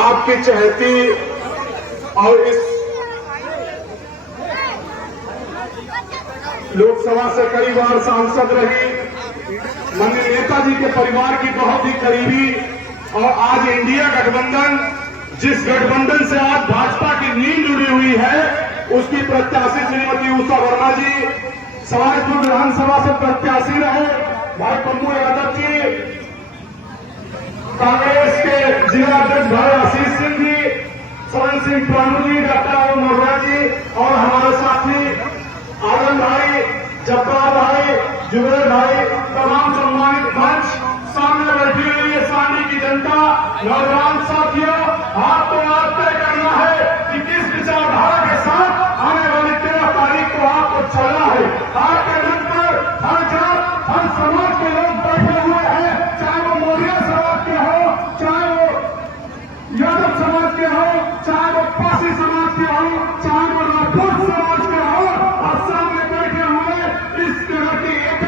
आपकी चहती और इस लोकसभा से कई बार सांसद रही माननीय नेताजी के परिवार की बहुत ही करीबी और आज इंडिया गठबंधन जिस गठबंधन से आज भाजपा की नींद जुड़ी हुई है उसकी प्रत्याशी श्रीमती उषा वर्मा जी समाजपुर विधानसभा से प्रत्याशी रहे। भाई पप्पू यादव जी कांग्रेस के जिला अध्यक्ष भाई आशीष सिंह जी, सरन सिंह पांडु जी, डॉक्टर मोहरा जी और हमारे साथी आनंद भाई, जब्बार भाई, जुबेर भाई, तमाम सम्मानित मंच, सामने बैठी हुई है सानी की जनता, नौजवान साथियों, आपको आज तय करना है कि किस विचारधारा के साथ आने वाली 13 तारीख को आपको चलना है। आपके मंच पर हर जात हर समाज के लोग बैठे हुए हैं, चाहे वो मौर्य समाज के हो, चाहे वो यादव समाज के हो, चाहे वो पासी समाज के हो, चाहे वो राठौर समाज के हो, और सामने बैठे हुए इस तरह की एक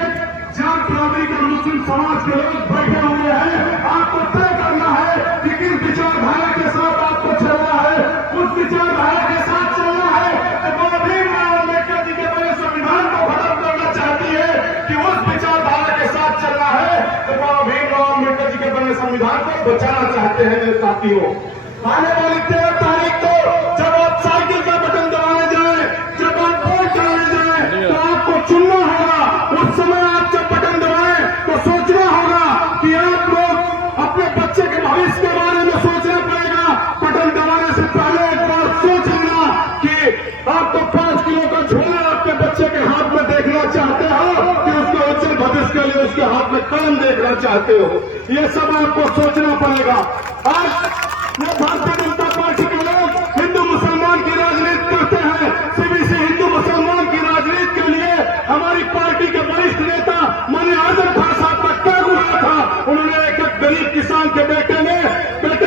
जात बिरादरी के मुस्लिम समाज के लोग बैठे हुए हैं। आपको तय करना है कि किस विचारधारा के साथ आपको चलना है। उस विचारधारा के साथ चलना है तो भीमराव अम्बेडकर जी के बने संविधान को खत्म करना चाहती है कि उस विचारधारा के साथ चलना है तो भीमराव अम्बेडकर जी के बने संविधान को बचाना चाहते हैं। मेरे साथियों, आने वाली 13 तारीख को जब आप साइकिल का बटन दबाने जाए, जब आप वोट डालने जाए तो आपको चुनना होगा। उस समय आप जब बटन दबाएं तो सोचना होगा कि आप लोग अपने बच्चे के भविष्य के बारे में सोचना पड़ेगा। बटन दबाने से पहले एक बार सोच लेना कि आपको 5 किलो का झोला आपके बच्चे के हाथ में देखना चाहते हो कि उसके उज्जवल भविष्य के लिए उसके हाथ में कलम देखना चाहते हो। ये सब आपको सोचना पड़ेगा। आज ये भारतीय जनता पार्टी के लोग हिंदू मुसलमान की राजनीति करते हैं। सीबीसी हिंदू मुसलमान की राजनीति के लिए हमारी पार्टी के वरिष्ठ नेता माननीय आजम खान साहब का क्या गुनाह था। उन्होंने एक गरीब किसान के बेटे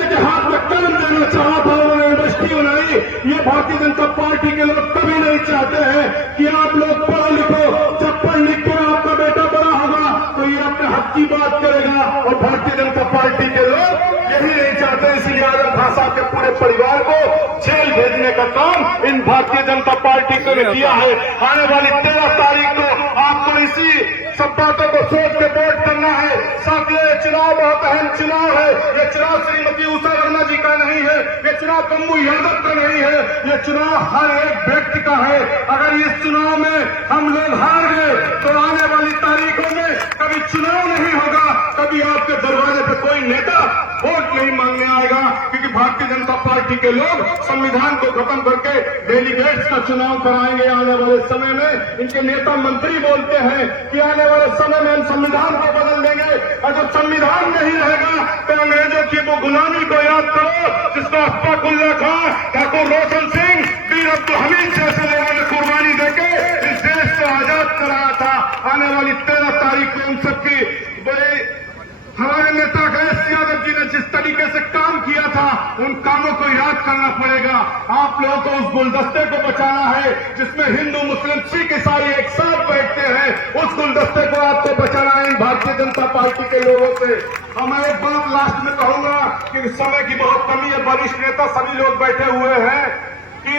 के हाथ में कलम देना चाहा था, उन्होंने यूनिवर्सिटी बनाई। ये भारतीय जनता पार्टी के लोग कभी नहीं चाहते हैं कि आप लोग पढ़ो लिखो। जब पढ़ लिख कर आपका बेटा बड़ा होगा तो ये अपने हक की बात करेगा और भारतीय जनता पार्टी के लोग यही नहीं चाहते। इसलिए आजम खान साहब के पूरे परिवार को जेल भेजने का काम इन भारतीय जनता पार्टी को किया है। आने वाली 13 तारीख को आपको इसी सब बातों को सोच के वोट करना है। साथियों, ये चुनाव बहुत अहम चुनाव है। ये चुनाव श्रीमती उषा वर्मा जी का नहीं है, ये चुनाव पप्पू यादव का नहीं है, ये चुनाव हर एक व्यक्ति का है। अगर इस चुनाव में हम लोग हार गए तो आने वाली तारीखों में कभी चुनाव नहीं होगा, कभी आपके दरवाजे पे कोई नेता वोट नहीं मांगने आएगा, क्योंकि भारतीय जनता पार्टी के लोग संविधान को खत्म करके डेलीगेट्स का चुनाव कराएंगे। आने वाले समय में इनके नेता मंत्री बोलते हैं कि आने वाले समय में हम संविधान को बदल देंगे। अगर संविधान नहीं रहेगा तो अंग्रेजों की वो गुलामी को याद करो जिसको अशफाकुल्लाह खान, ठाकुर रोशन सिंह, वीर अब्दुल हमीद जैसे लोगों ने कुर्बानी देके इस देश को आजाद कराया था। आने वाली 13 तारीख को उन सबकी बड़े हमारे नेता गणेश यादव जी ने जिस तरीके से काम किया था उन कामों को याद करना पड़ेगा। आप लोगों को उस गुलदस्ते को बचाना है जिसमें हिंदू मुस्लिम सिख ईसाई एक साथ बैठते हैं। उस गुलदस्ते को आपको बचाना है इन भारतीय जनता पार्टी के लोगों से। और मैं एक बात लास्ट में कहूंगा कि समय की बहुत कमी है, वरिष्ठ नेता सभी लोग बैठे हुए हैं कि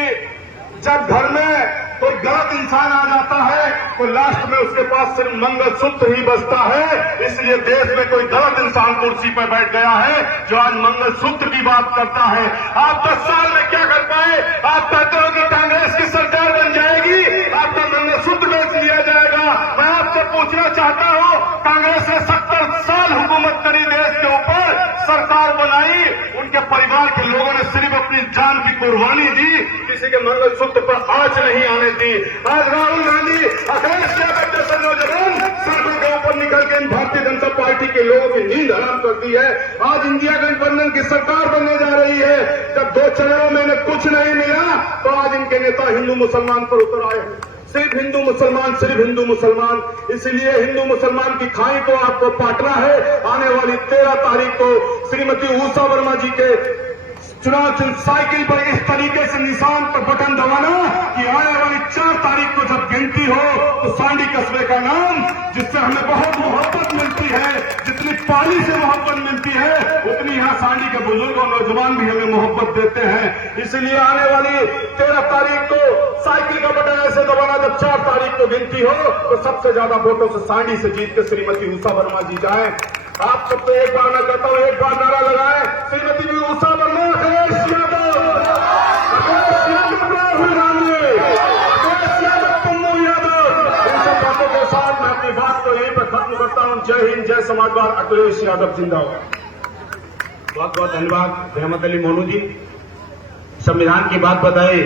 जब घर में कोई गलत इंसान आ जाता है तो लास्ट में उसके पास सिर्फ मंगलसूत्र ही बचता है। इसलिए देश में कोई गलत इंसान कुर्सी पर बैठ गया है जो आज मंगलसूत्र की बात करता है। आप 10 साल में क्या कर पाए? आप कहते हो कि कांग्रेस की सरकार बन जाएगी, आपका मंगलसूत्र बेच लिया जाएगा। मैं आपसे पूछना चाहता हूं, कांग्रेस ने 70 साल हुकूमत करी, देश के ऊपर सरकार बनाई, उनके परिवार के लोगों ने सिर्फ अपनी जान की कुर्बानी दी, किसी के मंगलसूत्र पर आंच नहीं आने दी। आज राहुल गांधी, अखिलेश यादव जैसे नौजवान सड़कों के ऊपर निकल के इन भारतीय जनता पार्टी के लोगों की नींद हराम कर दी है। आज इंडिया गठबंधन की सरकार बनने जा रही है। जब 2 चरणों में इन्हें कुछ नहीं मिला तो आज इनके नेता हिंदू मुसलमान पर उतर आए हैं। सिर्फ हिंदू मुसलमान, सिर्फ हिंदू मुसलमान। इसलिए हिंदू मुसलमान की खाई को आपको पाटना है। आने वाली 13 तारीख को श्रीमती उषा वर्मा जी के चुनाव चिन्ह साइकिल पर इस तरीके से निशान पर बटन दबाना कि आने वाली 4 तारीख को जब गिनती हो तो सांडी कस्बे का नाम, जिससे हमें बहुत मोहब्बत मिलती है, जितनी पानी से मोहब्बत मिलती है उतनी यहाँ सांडी के बुजुर्ग और नौजवान भी हमें मोहब्बत देते हैं। इसलिए आने वाली 13 तारीख को साइकिल का बटन ऐसे दबाना, जब 4 तारीख को गिनती हो तो सबसे ज्यादा वोटों से सांडी से जीत के श्रीमती उषा वर्मा जी जाए। आप सबसे एक बार मैं कहता हूं, एक बार नारा लगाए, श्रीमती उषा वर्मा, अखिलेश यादव, अखिलेश यादव राहुल गांधी, अखिलेश यादव पन्नू यादव। इन सब बातों के साथ मैं अपनी बात को यहीं पर खत्म करता हूं। जय हिंद, जय समाजवाद, अखिलेश यादव जिंदाबाद। बहुत बहुत धन्यवाद रहमत अली मोनू जी, संविधान की बात बताई।